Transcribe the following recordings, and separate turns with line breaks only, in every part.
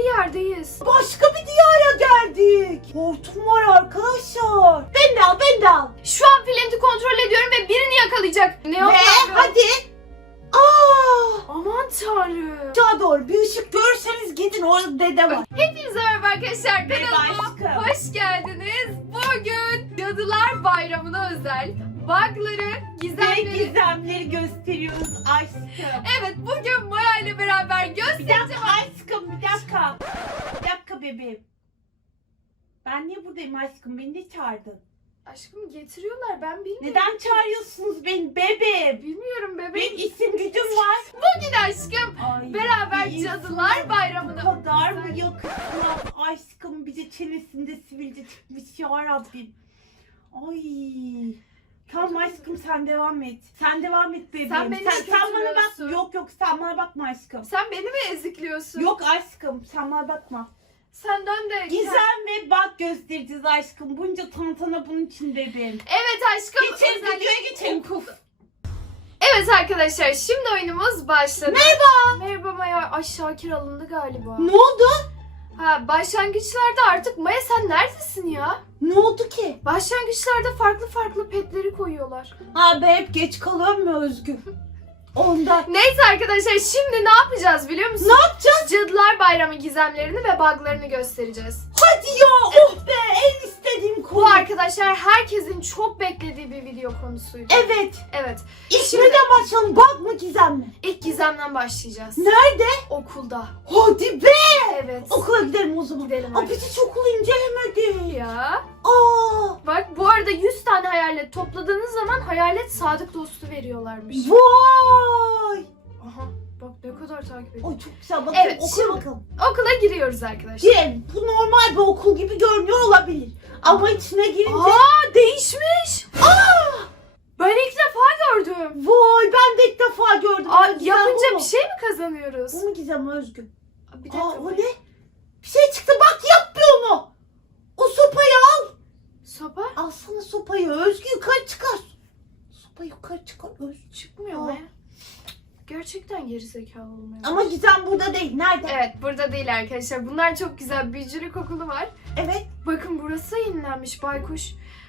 bir yerdeyiz.
Başka bir diyara geldik. Hortum var arkadaşlar. Ben de al ben de al.
Şu an Flint'i kontrol ediyorum ve birini yakalayacak. Ne
Ve
yapıyor?
hadi. Aa,
Aman tanrım.
aşağı doğru bir ışık görürseniz gidin orada dede var.
Hepinize merhaba arkadaşlar
Merhaba
kanalıma
aşkım.
hoş geldiniz. Bugün Cadılar Bayramı'na özel bugları,
Ve
gizemleri...
gizemleri gösteriyoruz aşkım.
Evet bugün Maya ile beraber
Bir
göstereceğim.
dakika aşkım bir dakika. Bir dakika bebeğim. Ben niye buradayım aşkım? Beni de çağırdın.
Aşkım getiriyorlar ben bilmiyorum.
Neden çağırıyorsunuz beni bebeğim?
Bilmiyorum
Benim
bebeğim.
isim gücüm var.
Bugün aşkım
Ay,
beraber
iyi
Cadılar.
Bu kadar mı yakışmaz? Aşkım bir de çenesinde sivilce çıkmış ya Rabbim. Ay. Tamam aşkım sen devam et. Sen devam et bebeğim.
Sen beni
sen, sen bana bak. Yok yok sen bana bakma aşkım.
Sen beni mi ezikliyorsun?
Yok aşkım sen bana bakma.
Sen dön de...
Gizem ve bak göstereceğiz aşkım. Bunca tantana bunun için bebeğim.
Evet aşkım.
Geçelim
özellikle-
videoya geçelim.
Evet arkadaşlar şimdi oyunumuz başladı. Merhaba. Merhaba Maya. Ay Şakir alındı galiba.
Ne oldu?
Ha başlangıçlarda artık Maya sen neredesin ya?
Ne oldu ki?
Başlangıçlarda farklı farklı petleri koyuyorlar.
Ha ben hep geç kalıyorum mu Özgür? Ondan.
Neyse arkadaşlar şimdi ne yapacağız biliyor musun?
Ne yapacağız?
Cadılar Bayramı gizemlerini ve buglarını göstereceğiz.
Hadi ya oh be en
Bu
konu.
arkadaşlar herkesin çok beklediği bir video konusuydu.
Evet.
Evet. Şimdi-
neden başlayalım? Bak mı Gizem mi?
İlk gizemden başlayacağız.
Nerede?
Okulda.
Hadi be.
Evet.
Okula gidelim o zaman.
Gidelim
Aa, biz hiç okulu incelemedik.
Ya.
Aa.
Bak bu arada 100 tane hayalet topladığınız zaman hayalet sadık dostu veriyorlarmış.
Vay.
Aha bak ne kadar takip ediyor.
Ay çok güzel. Bakalım
Evet,
okula
şimdi-
bakalım.
Okula giriyoruz arkadaşlar.
Girelim. Bu normal bir okul gibi görünüyor olabilir. Ama içine girince...
Aa değişmiş. Aa! Ben ilk defa gördüm.
Vay ben de ilk defa gördüm.
Aa,
Ya Gizem
yapınca
mu?
bir şey mi kazanıyoruz?
Bu mu Gizem Özgür?
Bir
Aa o ne? Bir şey çıktı bak yapmıyor onu. O sopayı al.
Sopa
Alsana sopayı Özgür yukarı çıkar. Sopa yukarı çıkar Özgür.
çıkmıyor
Aa.
mu? Gerçekten gerizekalı olmuyor.
Ama Gizem burada değil. Nerede?
Evet burada değil arkadaşlar. Bunlar çok güzel. Büyücülük okulu var.
Evet.
Bakın burası yenilenmiş baykuş.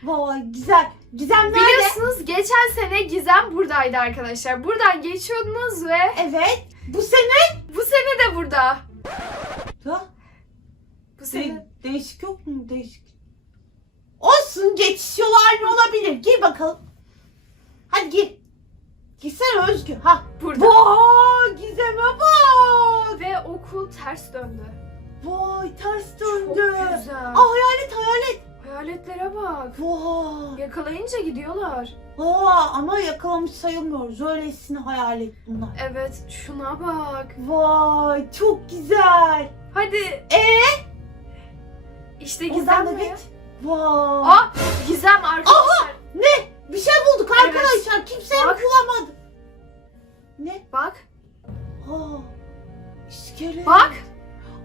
Vay güzel. Gizem nerede?
Biliyorsunuz geçen sene Gizem buradaydı arkadaşlar. Buradan geçiyordunuz ve
Evet. Bu sene.
bu sene de burada.
Ha?
Bu
De-
sene
değişik yok mu? Değişik. Olsun geçiş yolu aynı olabilir. Gir bakalım. Hadi gir. Girsene Özgür. Ha.
burada.
Vay Gizem'e bak.
Ve okul ters döndü.
Vay ters
Çok
döndü.
güzel.
Aa hayalet hayalet.
Hayaletlere bak.
Vay.
Yakalayınca gidiyorlar.
Aa ama yakalamış sayılmıyoruz. Öylesine hayalet bunlar.
Evet şuna bak.
Vay çok güzel.
Hadi.
Ee?
İşte Gizem mi?
geç. Vay.
Aa Gizem arkadaşlar.
Ne? Bir şey bulduk
Evet.
arkadaşlar. Kimse
Bak.
bulamadı. Ne?
Bak.
Aa. İskelet.
Bak.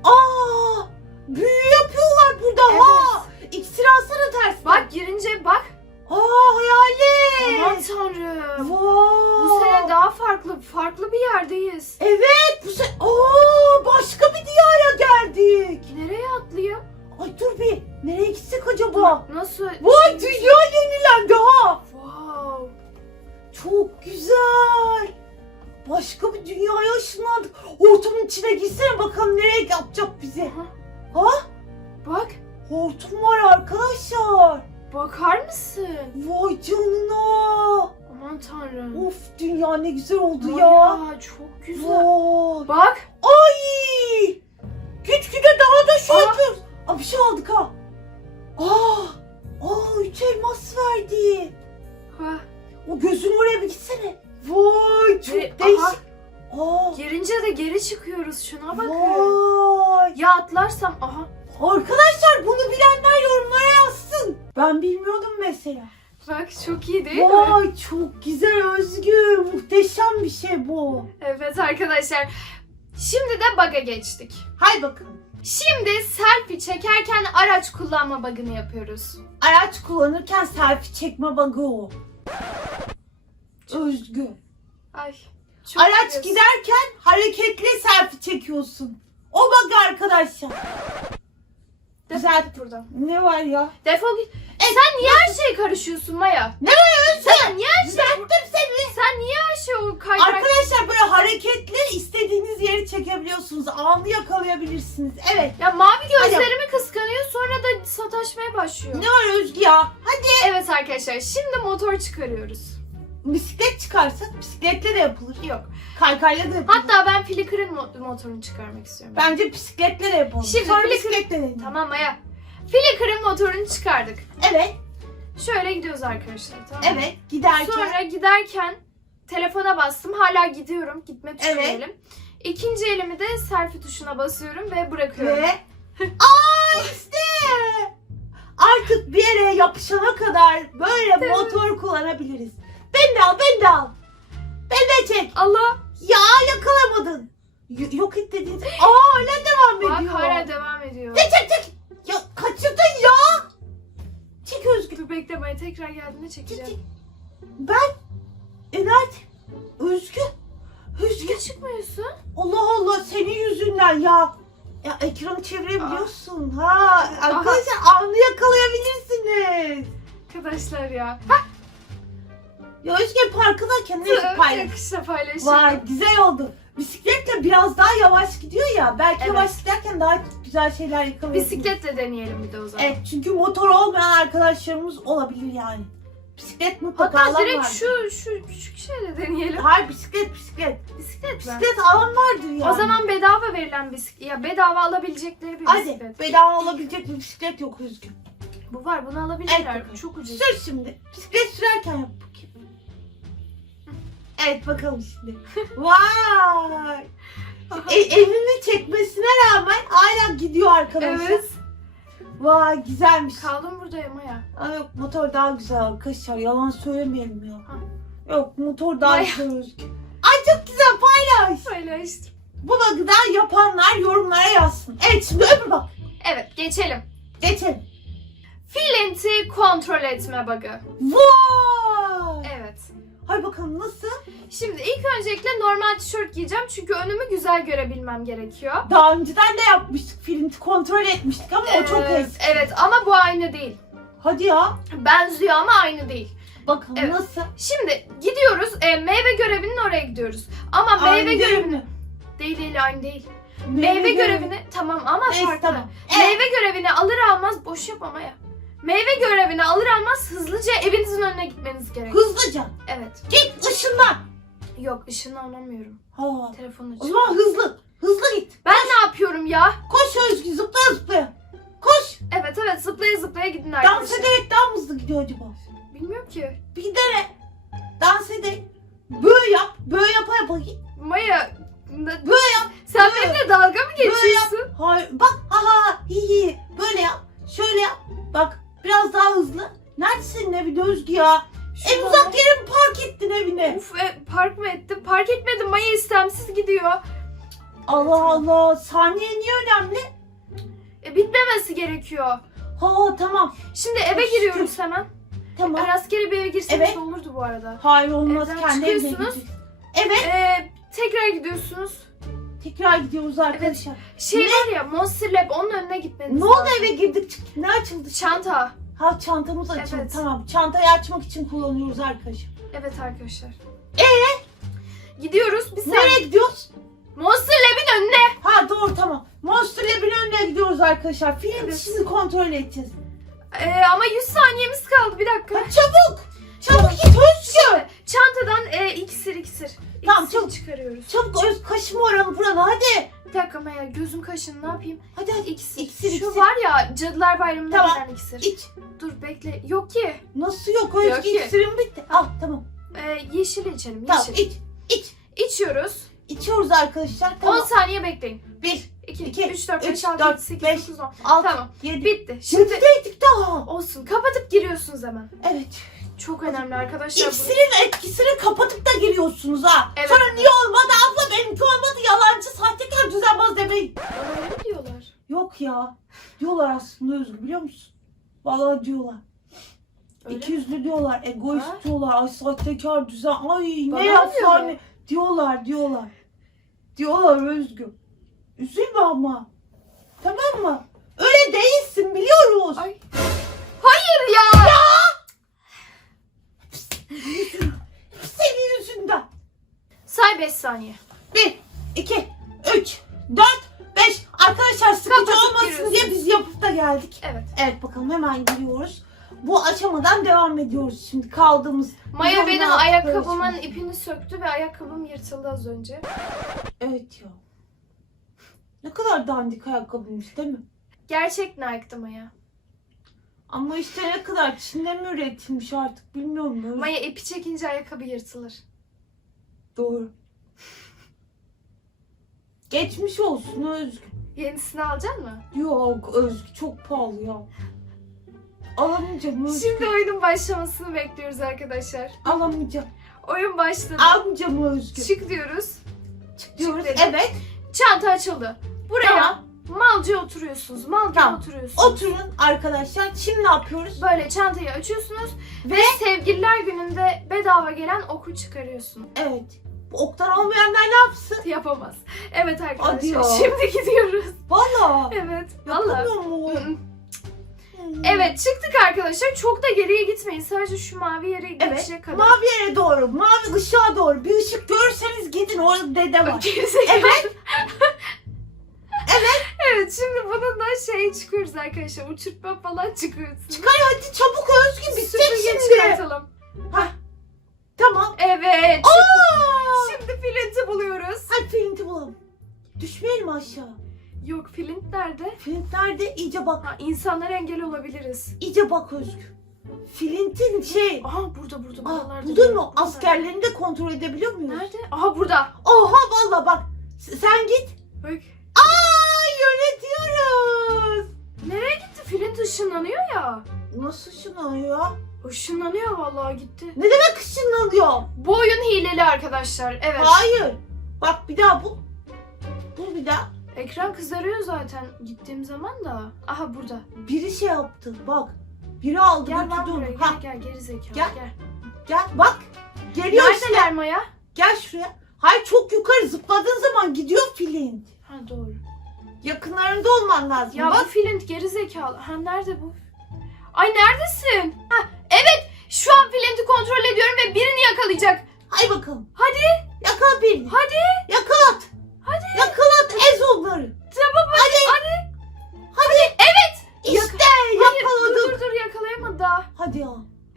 Aa. Büyü yapıyorlar burada ha. İksir alsana ters.
Bak girince bak.
Aa hayalet.
Aman tanrım.
Vay.
Bu sene daha farklı. Farklı bir yerdeyiz.
Evet bu sene. Aa başka bir diyara geldik.
Nereye atlayayım?
Ay dur bir. Nereye gitsek acaba?
Nasıl?
Vay dünya yenilendi ha.
Wow.
Çok güzel. Başka bir dünyaya ışınlandık. Hortumun içine girsene bakalım nereye atacak bizi. Ha?
Bak.
Hortum var arkadaşlar.
Bakar mısın?
Vay canına.
Aman tanrım.
Of dünya ne güzel oldu
Vay
ya.
ya, çok güzel.
Vay.
Bak.
Ay. Gitgide daha da şey
Aa.
yapıyoruz. Aa bir şey aldık ha. Aa. Aa üç elmas verdi.
Ha.
O gözün oraya bir gitsene. Vay çok
Ve-
değişik.
aha,
Aa.
Girince de geri çıkıyoruz. Şuna bakın.
Vay.
Ya atlarsam aha.
Arkadaşlar bunu bilenler yorumlara yazsın. Ben bilmiyordum mesela.
Bak çok iyi değil mi?
Vay çok güzel Özgür. Muhteşem bir şey bu.
Evet arkadaşlar. Şimdi de bug'a geçtik.
Hay bakalım.
Şimdi selfie çekerken araç kullanma bug'ını yapıyoruz.
Araç kullanırken selfie çekme bug'ı o. Özgür.
Ay. çok
Araç
biliyorsun.
giderken hareketli selfie çekiyorsun. O bug arkadaşlar.
Defol
Güzel.
git buradan.
Ne var ya?
Defol git. Sen niye her şeye karışıyorsun Maya?
Ne var
Sen niye her şeye...
Düzelttim seni.
Sen niye her şeye o kaydırak...
Arkadaşlar böyle hareketli istediğiniz yeri çekebiliyorsunuz. Anı yakalayabilirsiniz. Evet.
Ya mavi gözlerimi kıskanıyor sonra da sataşmaya başlıyor.
Ne var Özgü ya? Hadi
Evet arkadaşlar şimdi motor çıkarıyoruz.
Bisiklet çıkarsak bisikletle de yapılır.
Yok.
Kaykayla da yapılır.
Hatta ben Flickr'ın mo- motorunu çıkarmak istiyorum.
Bence bisikletle de yapalım.
Şimdi
Sonra
flicker-
bisikletle de.
Tamam Maya. Flickr'ın motorunu çıkardık.
Evet.
Şöyle gidiyoruz arkadaşlar tamam mı?
Evet. Giderken.
Sonra giderken telefona bastım. Hala gidiyorum. Gitme tuşuna
Evet.
elim. İkinci elimi de selfie tuşuna basıyorum ve bırakıyorum.
Ve Aa işte artık bir yere yapışana kadar böyle motor kullanabiliriz. Ben de al, ben de al. Ben de çek.
Allah!
Ya yakalamadın. Y- yok et dediniz. Aa hala devam
Bak
ediyor.
hala devam ediyor.
Çek çek çek. Ya kaçırdın ya. Çek Özgür.
Dur bekle tekrar geldiğinde
Çek
çekeceğim.
çek. Ben. E nerede? Özgür. Özgür.
Niye çıkmıyorsun?
Allah Allah senin yüzünden ya. Ya ekranı çevirebiliyorsun ha. Arkadaşlar anı yakalayabilirsiniz.
Arkadaşlar ya.
Ya Özge parkındayken neyse paylaş.
Yakışla.
Vay güzel oldu. Bisikletle biraz daha yavaş gidiyor ya. Belki
Evet.
yavaş giderken daha güzel şeyler yakalayabiliriz.
Bisikletle deneyelim bir de o zaman.
Evet çünkü motor olmayan arkadaşlarımız olabilir yani. Bisiklet mutlaka
Hatta
alan
direkt
vardır.
şu şu küçük şeyle deneyelim.
Hayır bisiklet bisiklet.
Bisiklet mi?
Bisiklet alan vardır yani.
O zaman bedava verilen bisiklet. Ya bedava alabilecekleri bir
Hadi
bisiklet.
bedava olabilecek bir bisiklet yok Özgür.
Bu var bunu alabilirler.
Evet.
Çok ucuz.
Sür şimdi. Bisiklet sürerken yap. Evet bakalım şimdi. Vay. E, elini çekmesine rağmen hala gidiyor arkadaşlar.
Evet.
Vay güzelmiş.
Kaldım burada ya Maya.
Aa, yok motor daha güzel arkadaşlar. Yalan söylemeyelim ya.
Ha.
Yok motor daha
Vay.
güzel Özgür. Ay çok güzel paylaş.
Paylaştım.
Bu bug'ı da yapanlar yorumlara yazsın. Evet şimdi öbür bak.
Evet geçelim.
Geçelim.
Filinti kontrol etme bug'ı.
Vay. Hay bakalım nasıl?
Şimdi ilk öncelikle normal tişört giyeceğim çünkü önümü güzel görebilmem gerekiyor.
Daha önceden de yapmıştık. Film kontrol etmiştik ama o çok
Ee,
eski.
Evet ama bu aynı değil.
Hadi ya.
Benziyor ama aynı değil.
Bakalım
Evet.
nasıl?
Şimdi gidiyoruz e, meyve görevinin oraya gidiyoruz. Ama meyve
Aynı değil
görevini...
mi?
Değil değil aynı değil. Meyve, görevini tamam ama
Neyse
farklı.
tamam. Evet.
Meyve görevini alır almaz boş yapama ya. Meyve görevini alır almaz hızlıca evinizin önüne gitmeniz gerekiyor.
Hızlıca.
Evet.
Git ışınlan.
Yok ışınlanamıyorum.
Ha.
Telefonu
O zaman hızlı. Hızlı git.
Ben ne yapıyorum ya?
Koş Özgü zıplaya zıplaya. Koş.
Evet evet zıplaya zıplaya gidin
Dans
arkadaşlar.
ederek daha mı hızlı gidiyor acaba?
Bilmiyorum ki.
Bir dene. Dans ederek. Böyle yap. Böyle yapa yapa git.
Maya
Böyle yap.
sen
Böyle.
benimle dalga mı
Böyle
geçiyorsun?
Hayır. Bak. Ha ha. Hi hi. Böyle yap. Şöyle yap. Bak. Biraz daha hızlı. Neredesin senin evin Özgü ya? En
Şu
uzak
bana-
yere mi park ettin evine?
Uf e, park mı ettim? Park etmedim. Maya istemsiz gidiyor.
Allah Allah. Saniye niye önemli?
E, bitmemesi gerekiyor.
Ha tamam.
Şimdi eve
Of,
giriyoruz hemen.
Tamam.
Rastgele bir eve girseniz
Evet.
olurdu bu arada.
Hayır olmaz.
Evden
Kendi
çıkıyorsunuz.
Evet.
E, tekrar gidiyorsunuz.
Tekrar gidiyoruz arkadaşlar.
Şey var ya Monster Lab onun önüne gitmeniz
Ne oldu
lazım.
eve girdik çıktık. Ne açıldı?
Çanta.
Ha çantamız açıldı.
Evet.
Tamam. Çantayı açmak için kullanıyoruz arkadaşlar.
Evet arkadaşlar. Ee? Gidiyoruz. Bir saniye.
Nereye gidiyoruz?
Monster Lab'in önüne.
Ha doğru tamam. Monster Lab'in önüne gidiyoruz arkadaşlar. Film
Evet.
dişini kontrol edeceğiz.
E, ama 100 saniyemiz kaldı. Bir dakika.
Ha, çabuk. Çabuk git Özgür.
Çantadan e, iksir iksir.
Tamam,
İksir
çabuk.
çıkarıyoruz.
Çabuk Öz kaşıma oranı buranı hadi.
Bir dakika Maya gözüm kaşın ne yapayım?
Hadi hadi.
İksir.
İksir,
Şu
iksir.
var ya Cadılar Bayramı'nda
Tamam.
gelen iksir.
İç.
Dur bekle. Yok ki.
Nasıl yok
Yok
Özgür
ki.
iksirim bitti. Al tamam.
E, yeşil içelim.
Tamam
Yeşil.
iç. İç.
İçiyoruz.
İçiyoruz arkadaşlar.
10
Tamam.
saniye bekleyin.
1,
2,
İki,
3, 4,
üç,
5, 6,
dört,
7, 8,
beş.
9, 10.
6,
Tamam.
7.
Bitti. Şimdi
Şimdideydik daha.
olsun. Kapatıp giriyorsunuz hemen.
Evet.
Çok önemli arkadaşlar.
İkisinin etkisini kapatıp da giriyorsunuz ha.
Evet.
Sonra niye olmadı abla benimki olmadı yalancı sahtekar düzenbaz demeyin.
Bana ne diyorlar?
Yok ya. Diyorlar aslında Özgür biliyor musun? Vallahi diyorlar.
Öyle
İkiyüzlü
mi?
diyorlar, egoist
ha?
diyorlar, ay sahtekar düzen, ay
Bana
ne
yapsa
anne.
Diyorlar,
diyorlar. Diyorlar Özgür. Üzülme ama. Tamam mı? Öyle değilsin biliyoruz. Ay. Hayır ya.
Saniye.
1, 2, 3, 4, 5. Arkadaşlar sıkıcı
Kapatıp
olmasın
giriyorsun.
diye biz yapıp da geldik.
Evet.
Evet bakalım hemen giriyoruz. Bu aşamadan devam ediyoruz şimdi kaldığımız.
Maya benim ayakkabımın
karışmadık.
ipini söktü ve ayakkabım yırtıldı az önce.
Evet ya. Ne kadar dandik ayakkabıymış değil mi?
Gerçek Nike'dı Maya.
Ama işte ne kadar Çin'de mi üretilmiş artık bilmiyorum.
Maya ipi çekince ayakkabı yırtılır.
Doğru. Geçmiş olsun Özgü.
Yenisini alacaksın mı?
Yok Özgü çok pahalı ya. Alamayacağım Özgü.
Şimdi oyunun başlamasını bekliyoruz arkadaşlar.
Alamayacağım.
Oyun başladı.
Alamayacağım Özgü.
Çık diyoruz.
Çık diyoruz.
dedim.
Evet.
Çanta açıldı. Buraya
Tamam.
malca oturuyorsunuz. Mal gibi
Tamam.
oturuyorsunuz.
Oturun arkadaşlar. Şimdi ne yapıyoruz?
Böyle çantayı açıyorsunuz
Ve
ve sevgililer gününde bedava gelen oku çıkarıyorsun.
evet. Oktan olmayanlar ne yapsın?
Yapamaz. Evet
Hadi
arkadaşlar
ya.
şimdi gidiyoruz.
Valla.
Evet. Valla.
Yapamıyor mu?
Hı. Evet çıktık arkadaşlar. Çok da geriye gitmeyin. Sadece şu mavi yere
Evet.
geçecek kadar.
Mavi yere doğru. Mavi ışığa doğru. Bir ışık görürseniz gidin. Orada dede var.
Gerizekalı.
Evet.
Evet şimdi bunun da şey çıkıyoruz arkadaşlar. Uçurtma falan çıkıyorsun.
Çıkar hadi çabuk Özgü bitecek
Süpürge
şimdi.
çıkartalım.
Tamam.
Evet.
Aa!
Şimdi filinti buluyoruz.
Hadi Flint'i bulalım. Düşmeyelim aşağı.
Yok filint nerede?
Flint nerede? İyice bak.
Ha, insanlara engel olabiliriz.
İyice bak Özgü. Flint'in şey...
Aha burada burada
Aa, buldun mu?
Buralarda.
Askerlerini de kontrol edebiliyor muyuz?
Nerede? Aha burada.
Oha valla bak. Sen git.
Bak.
Aa yönetiyoruz.
Nereye gitti? Filint ışınlanıyor ya.
Nasıl ışınlanıyor?
Işınlanıyor vallahi gitti.
Ne demek ışınlanıyor?
Bu oyun hileli arkadaşlar. Evet.
Hayır. Bak bir daha bul. Bul bir daha.
Ekran kızarıyor zaten gittiğim zaman da. Aha burada.
Biri şey yaptı. Bak. Biri aldı
Gel lan buraya. Gel
Ha,
gel geri zekalı.
Gel.
Gel.
gel bak. Geliyor işte.
Neredeler Maya?
Gel şuraya. Hayır çok yukarı zıpladığın zaman gidiyor Flint.
Ha doğru.
Yakınlarında olman lazım.
Ya
bak.
bu Flint geri zekalı. Ha nerede bu? Ay neredesin? Ha evet. Şu an Flint'i kontrol ediyorum ve birini yakalayacak.
Hay bakalım.
Hadi.
Yakala birini.
Hadi.
Yakalat.
Hadi.
Yakalat. Ez onları.
Tamam hadi. Hadi.
Hadi.
Evet.
İşte
Hayır,
yakaladım.
Dur dur dur yakalayamadı daha.
Hadi ya.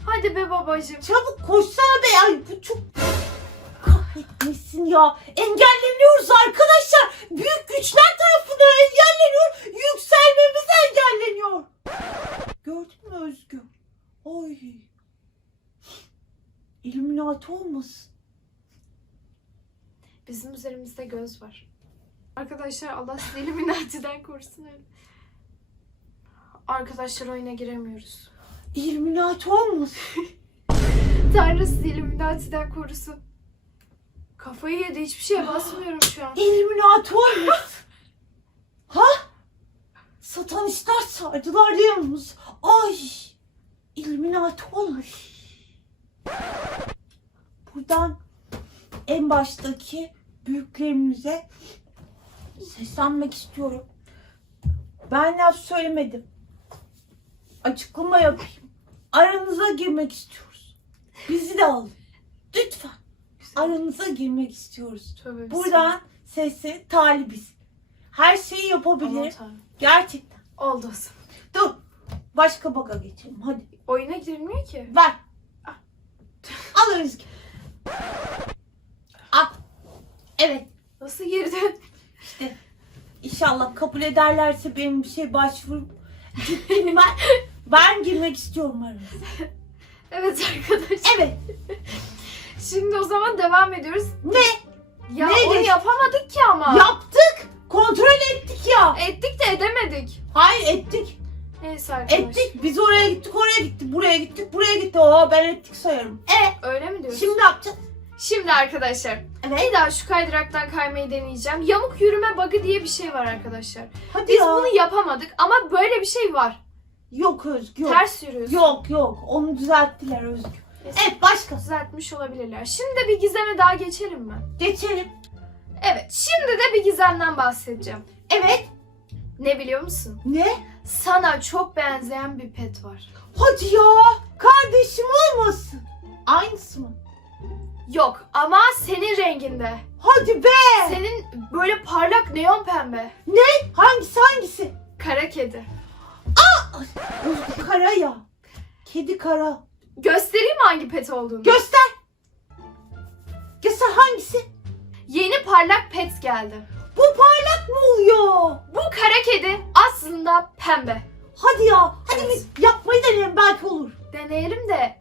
Hadi be babacığım.
Çabuk koşsana be. Ay bu çok kahretmesin ya. Engelleniyoruz arkadaşlar. Büyük güçler tarafından engelleniyor. Yükselmemiz engelleniyor. Gördün mü Özgür? Oy. İlluminati olmasın.
Bizim üzerimizde göz var. Arkadaşlar Allah sizi Illuminati'den korusun. Arkadaşlar oyuna giremiyoruz.
İlluminati olmasın.
Tanrı sizi Illuminati'den korusun. Kafayı yedi hiçbir şeye basmıyorum şu an.
İlluminati olmasın. ha? Satanistler sardılar yanımız. Ay. İlluminati olmuş. Buradan en baştaki büyüklerimize seslenmek istiyorum. Ben laf söylemedim. Açıklama yapayım. Aranıza girmek istiyoruz. Bizi de alın. Lütfen. Aranıza girmek istiyoruz.
Tövbe
Buradan sesi talibiz. Her şeyi yapabilir. Gerçekten.
Oldu.
Dur. Başka baga geçelim. Hadi.
Oyuna girilmiyor ki.
Ver. Al Özgür. Al. Evet.
Nasıl girdin?
işte İnşallah kabul ederlerse benim bir şey başvurup gittim ben. Ben girmek istiyorum aranıza.
Evet arkadaşlar.
Evet.
Şimdi o zaman devam ediyoruz.
Ne?
Ya
Ne
onu yapamadık ki ama.
Yaptık. Kontrol ettik ya.
Ettik de edemedik.
Hayır ettik.
Neyse arkadaşlar.
Ettik. Biz oraya gittik, oraya gittik, buraya gittik, buraya gittik. Oo ben ettik sayarım. Evet.
Öyle mi diyorsun?
Şimdi ne yapacağız?
Şimdi arkadaşlar
Evet.
bir daha şu kaydıraktan kaymayı deneyeceğim. Yamuk yürüme bug'ı diye bir şey var arkadaşlar.
Hadi
Biz
ya.
bunu yapamadık ama böyle bir şey var.
Yok Özgü yok.
Ters yürüyorsun.
Yok yok onu düzelttiler Özgü.
Neyse,
Evet başka.
Düzeltmiş olabilirler. Şimdi de bir gizeme daha geçelim mi?
Geçelim.
Evet şimdi de bir gizemden bahsedeceğim.
Evet.
Ne biliyor musun?
Ne?
Sana çok benzeyen bir pet var.
Hadi ya. Kardeşim olmasın. Aynısı mı?
Yok ama senin renginde.
Hadi be.
Senin böyle parlak neon pembe.
Hangisi hangisi?
Kara kedi.
Özgü kara ya. Kedi kara.
Göstereyim mi hangi pet olduğunu?
Göster. Göster hangisi?
Yeni parlak pet geldi.
Bu parlak mı oluyor?
Pembe.
Hadi ya. Hadi
Evet.
biz yapmayı deneyelim belki olur.
Deneyelim de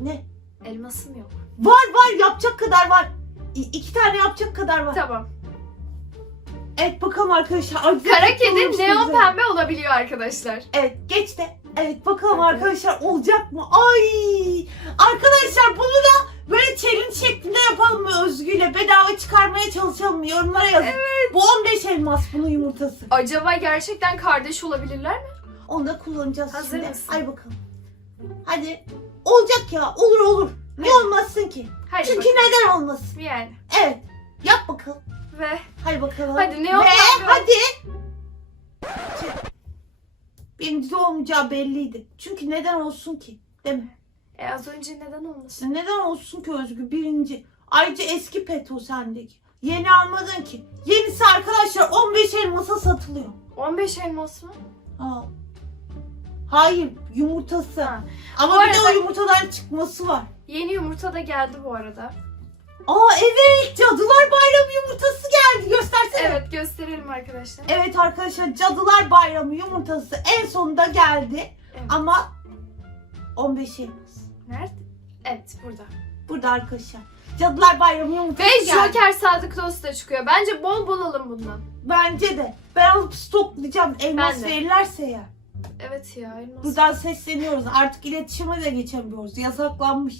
Ne?
elmasım yok.
Var var yapacak kadar var. İ- iki tane yapacak kadar var.
Tamam.
Evet bakalım arkadaşlar. Ay,
Kara kedi neon pembe olabiliyor arkadaşlar.
Evet geç de. Evet bakalım arkadaşlar olacak mı? Ay arkadaşlar bunu da böyle challenge şeklinde yapalım mı Özgü'yle? Bedava çıkarmaya çalışalım mı? Yorumlara yazın. Bu 15 elmas bunun yumurtası.
Acaba gerçekten kardeş olabilirler mi?
Onu da kullanacağız
Hazır
şimdi.
mısın?
Hadi bakalım. Hadi. Olacak ya. Olur olur. Ne
Hadi.
olmazsın ki?
Hadi
Çünkü neden olmasın?
Yani.
Evet. Yap bakalım.
Ve
Hadi bakalım.
Hadi, neon
Ve
pembe.
hadi. Birinci olmayacağı belliydi. Çünkü neden olsun ki? Değil mi?
E, az önce neden olmasın?
Neden olsun ki Özgü birinci? Ayrıca eski pet o sendeki. Yeni almadın ki. Yenisi arkadaşlar 15 elmasa satılıyor.
15 elmas mı?
Aa. Hayır yumurtası.
Ha.
Ama
Bu
bir de o
arada-
yumurtadan çıkması var.
Yeni yumurta da geldi bu arada.
Aa evet Cadılar Bayramı yumurtası geldi göstersene. Evet.
Evet gösterelim arkadaşlar.
arkadaşlar Cadılar Bayramı yumurtası en sonunda geldi.
Evet.
Ama 15 elmas.
Nerede? Evet burada.
Burada arkadaşlar. Cadılar Bayramı yumurtası
Ve
geldi.
Joker Sadık Dost da çıkıyor. Bence bol bol alın bundan.
Bence de. Ben alıp stoklayacağım elmas
de.
verirlerse ya.
Evet ya elmas.
Buradan sesleniyoruz. Artık iletişime de geçemiyoruz. Yasaklanmış.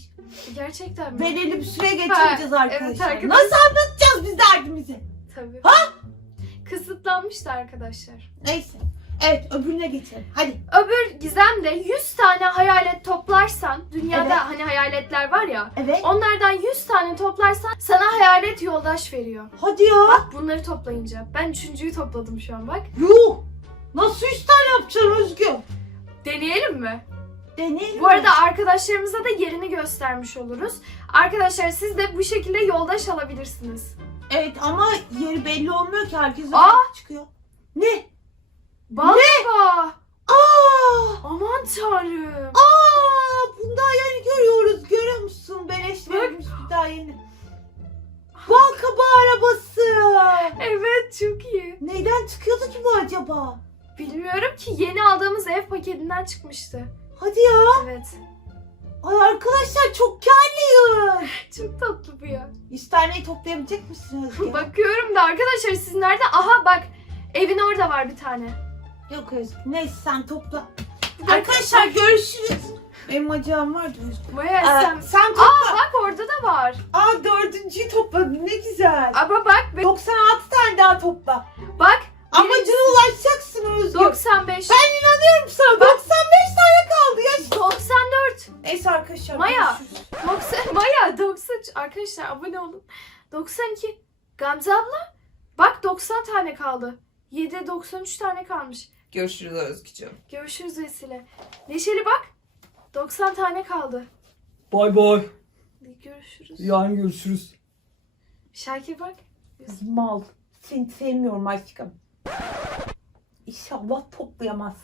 Gerçekten mi?
Belirli bir süre geçemeyeceğiz
Ha,
arkadaşlar.
evet arkadaşlar.
Nasıl anlatacağız biz derdimizi?
Tabii.
Ha?
Kısıtlanmıştı arkadaşlar.
Neyse. Evet öbürüne geçelim. Hadi.
Öbür gizemde 100 tane hayalet toplarsan, dünyada
Evet.
hani hayaletler var ya,
Evet.
onlardan 100 tane toplarsan sana hayalet yoldaş veriyor.
Hadi ya.
Bak bunları toplayınca. Ben üçüncüyü topladım şu an bak.
Yuh. Nasıl 100 tane yapacaksın Özgü?
Deneyelim mi?
Deneyelim.
Bu arada arkadaşlarımıza da yerini göstermiş oluruz. Arkadaşlar siz de bu şekilde yoldaş alabilirsiniz.
Evet ama yeri belli olmuyor ki. Herkesin
Aa!
çıkıyor. Ne?
Bal kabağı.
Aa!
Aman tanrım.
Aa! Bunda yani görüyoruz. Görüyor musun? Ben eşlemiş bir daha yeni. Bal kabağı arabası.
Evet çok iyi.
Neyden çıkıyordu ki bu acaba?
Bilmiyorum ki yeni aldığımız ev paketinden çıkmıştı.
Hadi ya.
Evet.
Ay arkadaşlar çok karlıyız.
Çok tatlı bu ya.
100 taneyi toplayabilecek misin Özge?
Bakıyorum da arkadaşlar siz nerede? Aha bak evin orada var bir tane.
Yok Özge. Neyse sen topla. Arkadaşlar görüşürüz. Benim acağım vardı Özge.
Baya
Aa,
sen...
sen topla.
Aa bak orada da var.
Aa dördüncüyü topladın ne güzel.
Ama bak be-
96 tane daha topla.
bak
Amacına ulaşacaksın Özgür.
95.
Ben inanıyorum sana. 95 tane kaldı ya.
94.
Neyse arkadaşlar.
Maya.
görüşürüz.
90 Maya 93 arkadaşlar abone olun. 92 Gamze abla bak 90 tane kaldı. 7 93 tane kalmış.
Görüşürüz Özgücüğüm.
Görüşürüz Vesile. Neşeli bak. 90 tane kaldı.
Bay bay.
Görüşürüz.
Yarın görüşürüz.
Şakir bak.
Mal. Seni sevmiyorum aşkım. İnşallah toplayamaz.